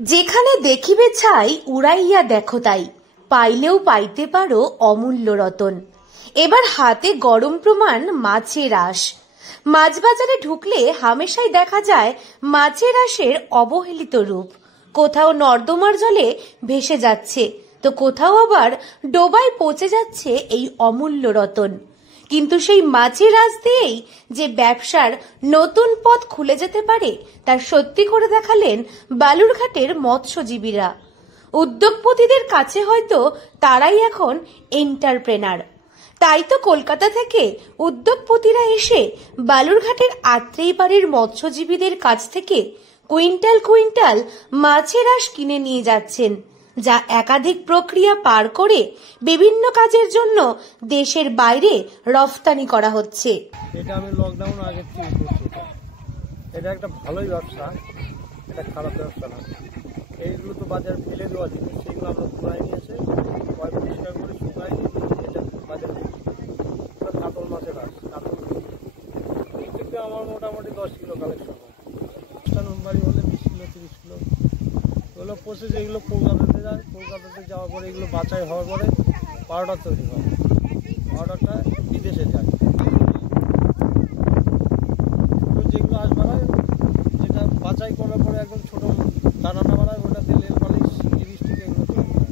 যেখানে দেখিবে ছাই উড়াইয়া দেখো তাই, পাইলেও পাইতে পারো অমূল্য রতন। এবার হাতে গরম প্রমাণ মাছের আঁশ। মাছ বাজারে ঢুকলে হামেশাই দেখা যায় মাছের আঁশের অবহেলিত রূপ। কোথাও নর্দমার জলে ভেসে যাচ্ছে, তো কোথাও আবার ডোবায় পচে যাচ্ছে এই অমূল্য রতন। কিন্তু সেই মাছের আঁশ দিয়েই যে ব্যবসার নতুন পথ খুলে যেতে পারে তা সত্যি করে দেখালেন বালুরঘাটের মৎস্যজীবীরা। উদ্যোগপতিদের কাছে হয়তো তারাই এখন এন্টারপ্রেনার। তাই তো কলকাতা থেকে উদ্যোগপতিরা এসে বালুরঘাটের আত্রেইবাড়ির মৎস্যজীবীদের কাছ থেকে কুইন্টাল কুইন্টাল মাছের আঁশ কিনে নিয়ে যাচ্ছেন, যা একাধিক প্রক্রিয়া পার করে বিভিন্ন কাজের জন্য দেশের বাইরে রফতানি করা হচ্ছে। এটা আমি লকডাউন আগে থেকে করছি। এটা একটা ভালোই ব্যবসা, এটা খারাপ ব্যবসা না। এইগুলো তো বাজারে ফেলে দেওয়া জিনিস, সেগুলো আমরা ধোয়াই নিয়েছে পরিষ্কার করে শুকাই এটা বাজারে কাতল মাছের আঁশ। কাতল থেকে আমার মোটামুটি 10 কিলো কালেকশন হয়। নম্বরই হলে 20 কিলো 30 কিলো এগুলো প্রসেস। এগুলো কলকাতাতে যায়, কলকাতাতে যাওয়ার পরে এগুলো বাছাই হওয়ার পরে পাউডার তৈরি হয়। পাউডারটা বিদেশে যায়। যেগুলো আঁশ বাড়ায়, যেটা বাছাই করার পরে একদম ছোট দানাটা বাড়ায়, ওটা তেলের পালিশ লিপস্টিক এগুলো তৈরি হয়।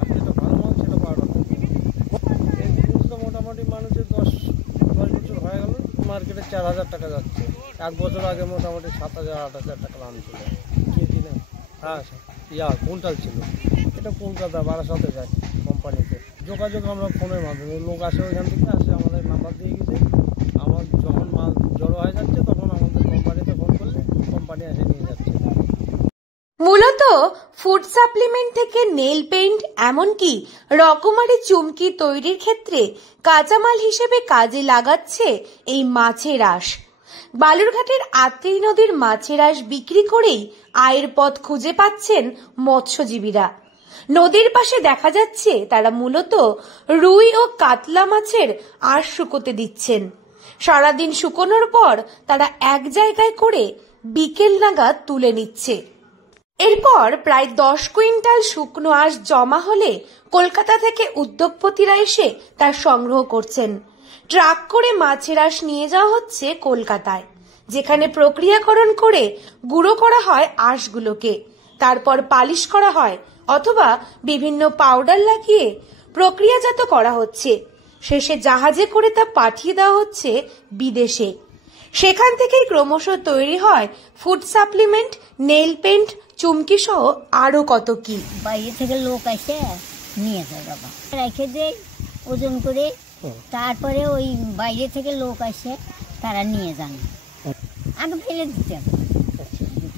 আর যেটা ভালো মাল সেটা পাউডার তৈরি হয়। এই জিনিসটা মোটামুটি মানুষের 10 বছর হয়ে গেল মার্কেটে 4000 টাকা যাচ্ছে। 1 বছর আগে মোটামুটি 7000 8000 টাকা দাম ছিল কেজি না। হ্যাঁ কুইন্টাল ছিল। এটা কলকাতা বারাসাতে যায় কোম্পানিতে। যোগাযোগ আমরা ফোনের মাধ্যমে, লোক আসে ওইখান থেকে আসে, আমাদের নাম্বার দিয়ে গেছে। আমার যখন মাল জড়ো হয়ে যাচ্ছে তখন আমাদের কোম্পানিতে ফোন করলে কোম্পানি এসে নিয়ে যাচ্ছে। মূলত ফুড সাপ্লিমেন্ট থেকে নেল পেইন্ট এমনকি রকমারি চুমকি তৈরির ক্ষেত্রে কাঁচামাল হিসেবে কাজে লাগাচ্ছে এই মাছের আঁশ। বালুরঘাটের আত্রেই নদীর মাছের আঁশ বিক্রি করেই আয়ের পথ খুঁজে পাচ্ছেন মৎস্যজীবীরা। নদীর পাশে দেখা যাচ্ছে তারা মূলত রুই ও কাতলা মাছের আঁশ শুকোতে দিচ্ছেন। সারাদিন শুকোনোর পর তারা এক জায়গায় করে বিকেল নাগাদ তুলে নিচ্ছে। এরপর প্রায় 10 কুইন্টাল শুকনো আঁশ জমা হলে কলকাতা থেকে উদ্যোগপতিরা এসে তা সংগ্রহ করছেন। ট্রাক করে মাছের আঁশ নিয়ে যাওয়া হচ্ছে কলকাতায়, যেখানে প্রক্রিয়াকরণ করে গুঁড়ো করা হয় আঁশগুলোকে। তারপর পালিশ করা হয় অথবা বিভিন্ন পাউডার লাগিয়ে প্রক্রিয়াজাত করা হচ্ছে। শেষে জাহাজে করে তা পাঠিয়ে দেওয়া হচ্ছে বিদেশে। সেখান থেকেই ক্রমশ তৈরি হয় ফুড সাপ্লিমেন্ট, নেল পেইন্ট, চুমকি সহ আরো কত কি। বাইরে থেকে লোক আসে নিয়ে যায়, বাবা রেখে দেয় ওজন করে। তারপরে ওই বাইরে থেকে লোক আসে, তারা নিয়ে যান। আগে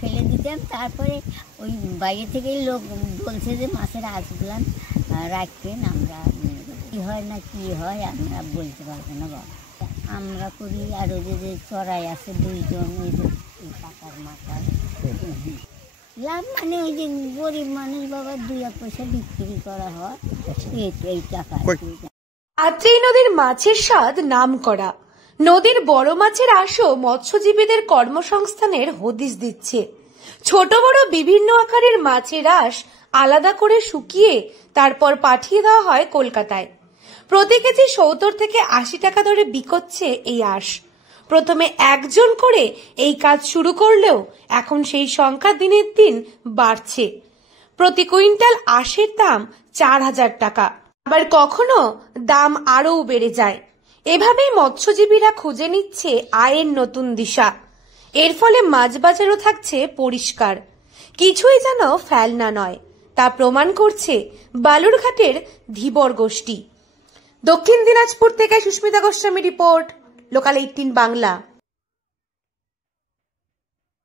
ফেলে দিতাম, তারপরে ওই বাইরে থেকে লোক বলছে যে মাছের আঁশগুলো রাখবেন, আমরা কি হয় না কি হয় আমরা বলতে পারবো না বাবা। আমরা করি। আর ওই যে চড়াই আছে 2 জন, ওই যে টাকার মাথায় লাভ, মানে ওই যে গরিব মানুষ বাবা 2-1 পয়সা বিক্রি করা হয় এই টাকা। আত্রেই নদীর মাছের স্বাদ নাম করা। নদীর বড় মাছের আঁশও মৎস্যজীবীদের কর্মসংস্থানের হদিশ দিচ্ছে। ছোট বড় বিভিন্ন আকারের মাছের আঁশ আলাদা করে শুকিয়ে তারপর পাঠিয়ে দেওয়া হয় কলকাতায়। প্রতি কেজি 70 থেকে 80 টাকা দরে বিকোচ্ছে এই আঁশ। প্রথমে 1 জন করে এই কাজ শুরু করলেও এখন সেই সংখ্যা দিনের দিন বাড়ছে। প্রতি কুইন্টাল আঁশের দাম 4000 টাকা, আবার কখনো দাম আরও বেড়ে যায়। এভাবেই মৎস্যজীবীরা খুঁজে নিচ্ছে আয়ের নতুন দিশা। এর ফলে মাছ বাজারও থাকছে পরিষ্কার, কিছুই যেন ফেলনা নয়। তা প্রমাণ করছে বালুরঘাটের ধীবর গোষ্ঠী। দক্ষিণ দিনাজপুর থেকে সুস্মিতা গোস্বামী রিপোর্ট, লোকাল 18 বাংলা।